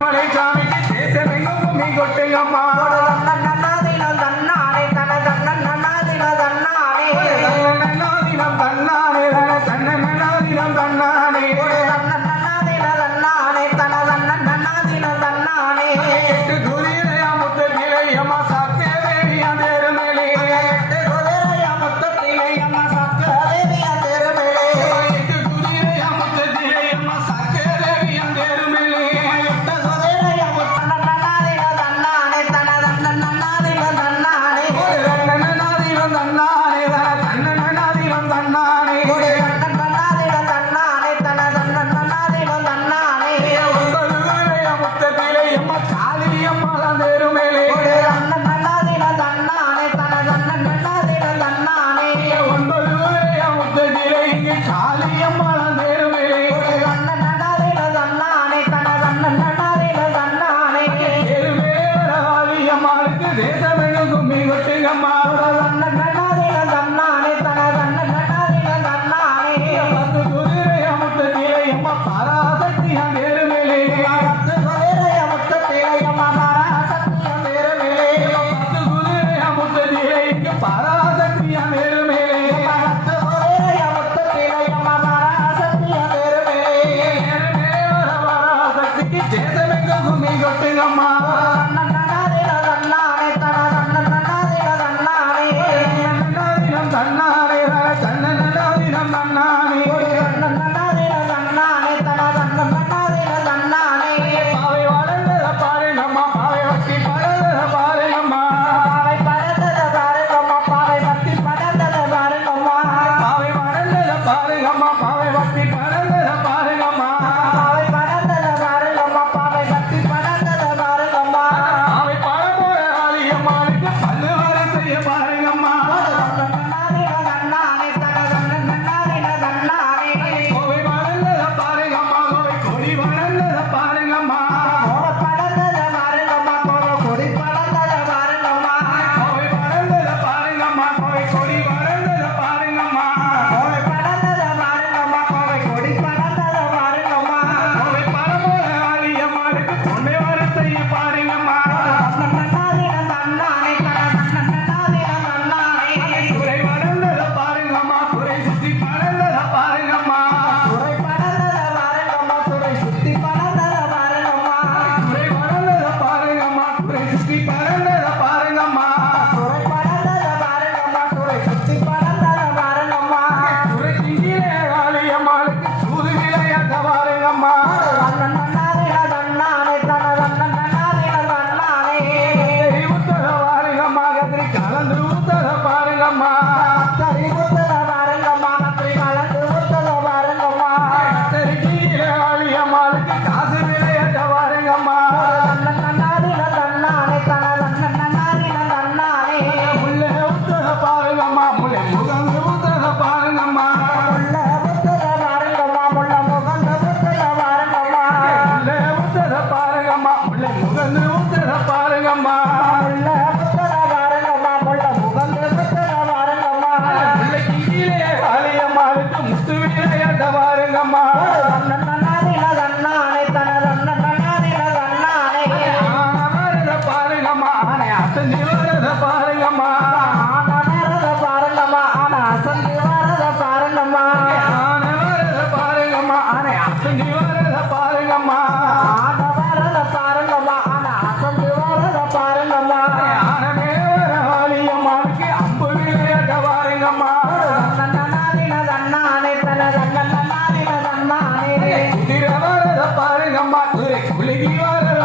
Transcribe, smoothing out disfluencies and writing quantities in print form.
சாமிக்கு தேசமெங்கும் கும்மி கொட்டுங்கம்மா. நன்னாதினம் தன்னானே தன தன்னாதினம் தன்னானே நன்னாதினம் தன்னானே தன தன்னாதினம் தன்னானே நன்னாதினம் தன்னானே தன தன்னாதினம் தன்னானே எட்டு குதிரையா முத்தத்திலையம்மா சாக்கே தேவியா தேருமேலே. எட்டு குதிரையா முத்தத்திலையம்மா சாக்கேவியா தேருமேலே எட்டு குதிரையா முத்தத்திலையம்மா சாக்கே தேவியா தேருமேலே. எட்டு குதிரையா நன்னாதினம் தன்னானே தன தன்னாதினம் தன்னானே நன்னாதினம் தன்னானே தன தன்னாதினம் தன்னானே. நன்னாதினம் தன்னானே தன தன்னாதினம் தன்னானே ஒன்பது குதிரையா முத்தத்திலையம்மா காளியம்மா தான் தேருமேலே. நன்னாதினம் தன்னானே தன தன்னாதினம் தன்னானே ஒன்பது குதிரையா முத்தத்திலே இங்கே காளியம்மா தான் தேருமேலே. நன்னாதினம் தன்னானே தன தன்னாதினம் தன்னானே தேருமேலே வர காளியம்மாளுக்கு தேசமெங்கும் கும்மி கொட்டுங்கம்மா. நன்னாதினம் தன்னானே தன தன்னாதினம் தன்னானே பத்து குதிரையா முத்தத்திலே அம்மா பராசக்தியா தேருமேலே. பத்து குதிரையா முத்தத்திலையம்மா பராசக்தியம் தேருமேலே பத்து குதிரையா முத்தத்திலே இங்கே பராசக்தியா தேருமேலே. பத்து குதிரையா முத்தத்திலையம்மா பராசக்தியம் தேருமேலே தேருமேலே வர பராசக்திக்கு தேசமெங்கும் கும்மி கொட்டுங்கம்மா. நன்னாதினம் தன்னானே தன தன்னாதினம் தன்னானே நன்னாதினம் தன்னானே தன்னாதினம் தன்னானே. நன்னாதினம் தன்னானே தன தன்னாதினம் தன்னானே பாவை வளர்ந்தத பாருங்கம்மா, பாவை வட்டி படர்ந்தத பாருங்கம்மா. பாவை படர்ந்தத பாருங்கம்மா பாவை பத்தி படர்ந்தத பாருங்கம்மா பாவை வளர்ந்தத பாருங்கம்மா, பாவை வட்டி படர்ந்தத பாருங்கம்மா. பாவை படர்ந்தத பாருங்கம்மா பாவை பத்தி படர்ந்தத பாருங்கம்மா பாவை பழம்போட ஆலியம்மாளுக்கு பல்லு வரிசைய பாருங்கம்மா. நன்னாதினம் தன்னானே தன தன்னாதினம் தன்னானே கோவை வளர்ந்தத பாருங்கம்மா, கோவை கொடி வளர்ந்தத பாருங்கம்மா. கோவை படர்ந்தத பாருங்கம்மா கோவை கொடி படர்ந்தத பாருங்கம்மா கோவை வளர்ந்தத பாருங்கம்மா, கோவை கொடி வளர்ந்தத பாருங்கம்மா. கோவை படர்ந்தத பாருங்கம்மா கோவை கொடி படர்ந்தத பாருங்கம்மா கோவை பழம்போட ஆலியம்மாளுக்கு பொண்ணை வரிசைய பாருங்கம்மா. நன்னாதினம் தன்னானே தன தன்னாதினம் தன்னானே சுரை வளர்ந்தத பாருங்கம்மா, சுரை சுத்தி பறந்தத பாருங்கம்மா. சுரை படர்ந்தத பாருங்கம்மா சுரை சுத்தி படர்ந்தத பாருங்கம்மா சுரை வளர்ந்தத பாருங்கம்மா, சுரை சுத்தி பறந்தத பாருங்கம்மா. சுரை படர்ந்தத பாருங்கம்மா சுரை சுத்தி படர்ந்தத பாருங்கம்மா சுரை திங்கிலே காளியம்மாளுக்கு சூது விளையாட்ட பாருங்கம்மா. நன்னாதினம் தன்னானே தன தன்னாதினம் தன்னானே கத்திரி ஊத்தத பாருங்கம்மா, கத்திரி கலந்து ஊத்தத பாருங்கம்மா. கத்தரி ஊத்தத பாருங்கம்மா கத்தரி கலந்து ஊத்தத பாருங்கம்மா கத்திரி திங்கிலே காளியம்மாளுக்கு காசு விளையாட்ட பாருங்கம்மா. நன்னாதினம் தன்னானே தன தன்னாதினம் தன்னானே முல்லை ஊத்தத பாருங்கம்மா, முல்லை முகந்து ஊத்தத பாருங்கம்மா. முல்ல புத்தத பாருங்கம்மா முல்ல முகந்த புத்தத பாருங்கம்மா முல்லை ஊத்தத பாருங்கம்மா, முல்லை முகந்து ஊத்தத பாருங்கம்மா. முல்ல புத்தத பாருங்கம்மா முல்ல முகந்த புத்தத பாருங்கம்மா முல்லை திங்கிலே காளியம்மாளுக்கு முத்து விளையாட்ட பாருங்கம்மா. நன்னாதினம் தன்னானே தன தன்னாதினம் தன்னானே ஆன வரத பாருங்கம்மா, ஆனை அசஞ்சி வரத பாருங்கம்மா. ஆன வரத பாருங்கம்மா ஆன அசந்தி வரத பாருங்கம்மா ஆனை வரத பாருங்கம்மா, ஆனை அசஞ்சி வரத பாருங்கம்மா. ஆன வரத பாருங்கம்மா ஆன அசந்தி வரத பாருங்கம்மா ஆனை மேவர காளியம்மாளுக்கு அம்பு விளையாட்ட பாருங்கம்மா. நன்னாதினம் தன்னானே தன தன்னாதினம் தன்னானே குதிரை வரத பாருங்கம்மா, குதிரை குலுகி வரத